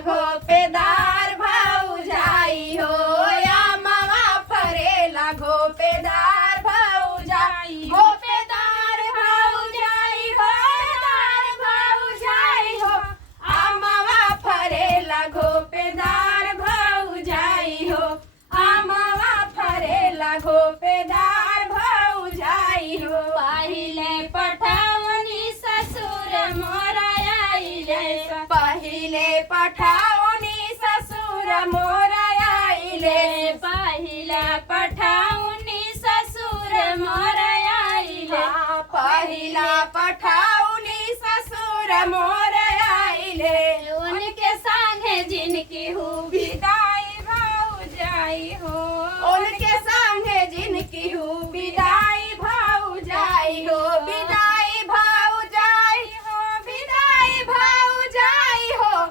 घोपेदार भौजाई हो अमवा फरेला घोपेदार भौजाई घोपेदार भौजाई हो दार भौजाई हो अमवा फरेला घोपेदार भौजाई हो अमवा फरेला घोपेदार भौजाई हो पहिले पठावनी ससुर मोरा आइले पहिले पठाउनी ससुर मोरा आइले पहिला पठाउनी ससुर मोरा आइले पहिला पठाउनी ससुर मोरा आइले उनके संगे जिनकी हूँ विदाई भौजाई हो उनके संगे जिनकी हूँ विदाई भौजाई हो विदाई भौजाई हो विदाई भौजाई हो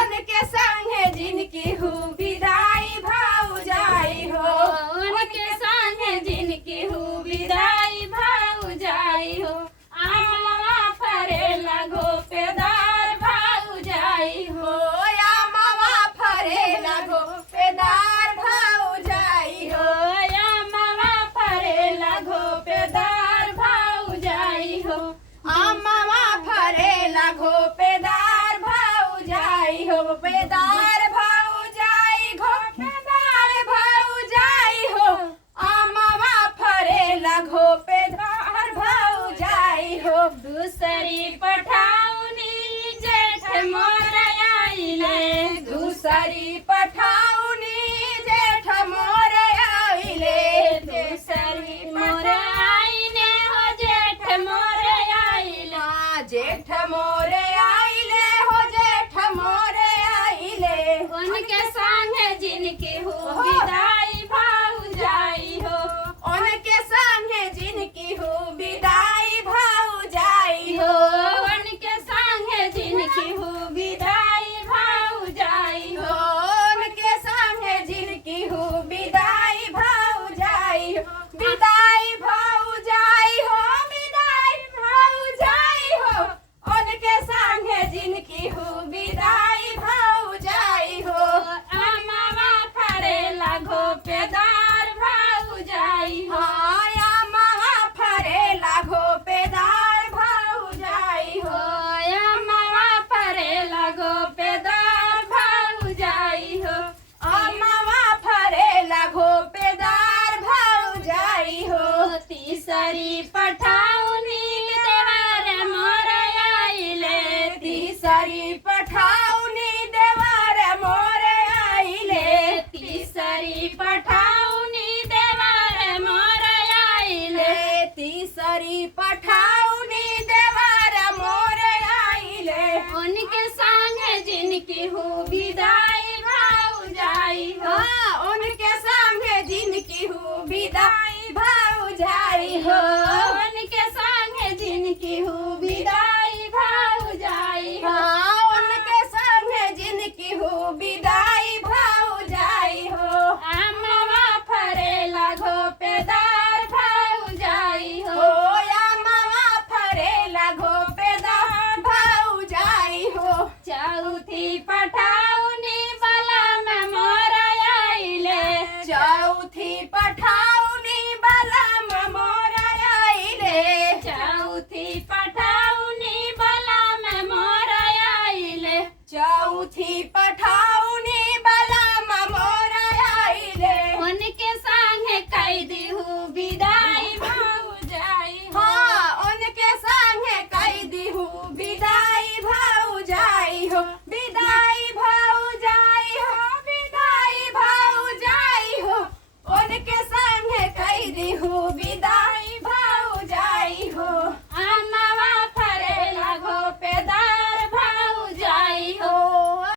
उनके संगे जिनकी हूँ विदाई भौजाई हो उनके संगे जिनकी हूँ विदाई भौजाई हो अमवा फरेला घोपेदार भौजाई हो अमवा फरेला घोपेदार भौजाई हो अमवा फरेला घोपेदार भौजाई हो अमवा फरेला घोपेदार भौजाई हो पेदार भौजाई घोपेदार भौजाई हो अमवा फरेला घोपेदार भौजाई हो दूसरी पठाउनी जेठ मोरा आइले दूसरी पठाउनी जेठ मोर आइले दूसरी मोरा आइने हो जेठ मोरा आइले जेठ मोर आइले हो जेठ मोर आइले उनके संगे जिनकी हूँ विदाई भौजाई हो उनके संगे जिनकी हूँ विदाई भौजाई हो हो उनके संगे जिनकी हूँ विदाई भौजाई हो उनके संगे जिनकी हूँ विदाई भौजाई हो विदाई भौजाई हो विदाई भौजाई हो उनके संगे जिनकी हूँ विदाई भौजाई हो अमवा फरेला घोपेदार भौजाई हो अमवा फरेला घोपेदार भौजाई हो अमवा फरेला घोपेदार भौजाई हो अमवा फरेला घोपेदार भौजाई हो तीसरी पठाउनी देवार मोरा आइले तीसरी पठाउनी देवार मोर आइले तीसरी पठाउनी देवार मोरा आइले तीसरी पठाउनी देवार मोर आइले उनके संगे जिनकी हूँ विदाई भौजाई हो उनके संगे जिनकी हूँ विदाई भौजाई हो उनके संगे जिनकी हूँ विदाई भौजाई हो उनके संगे जिनकी हूँ विदाई भौजाई हो अमवा फरेला घोपेदार भौजाई हो अमवा फरेला घोपेदार भौजाई हो चौथी पठाउनी बला में मोरा आइले चौथी पठाउनी बलम मोर आइले चौथी पठाउनी बला में मोरा आइले चौथी पठाउनी बलम मोर आइले उनके संगे कैदी हूँ विदा